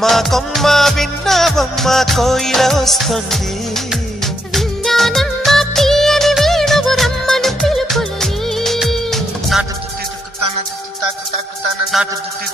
కొమ్మ కొమ్మ విన్నావమ్మ కోయిల వస్తుంది విన్నానమ్మ తీయని వేణువు రమ్మను పిలుపులని నాటు తుత్తి తుక్కుతాన తుత్తి తాకు తాకుతాన నాటు తుత్తి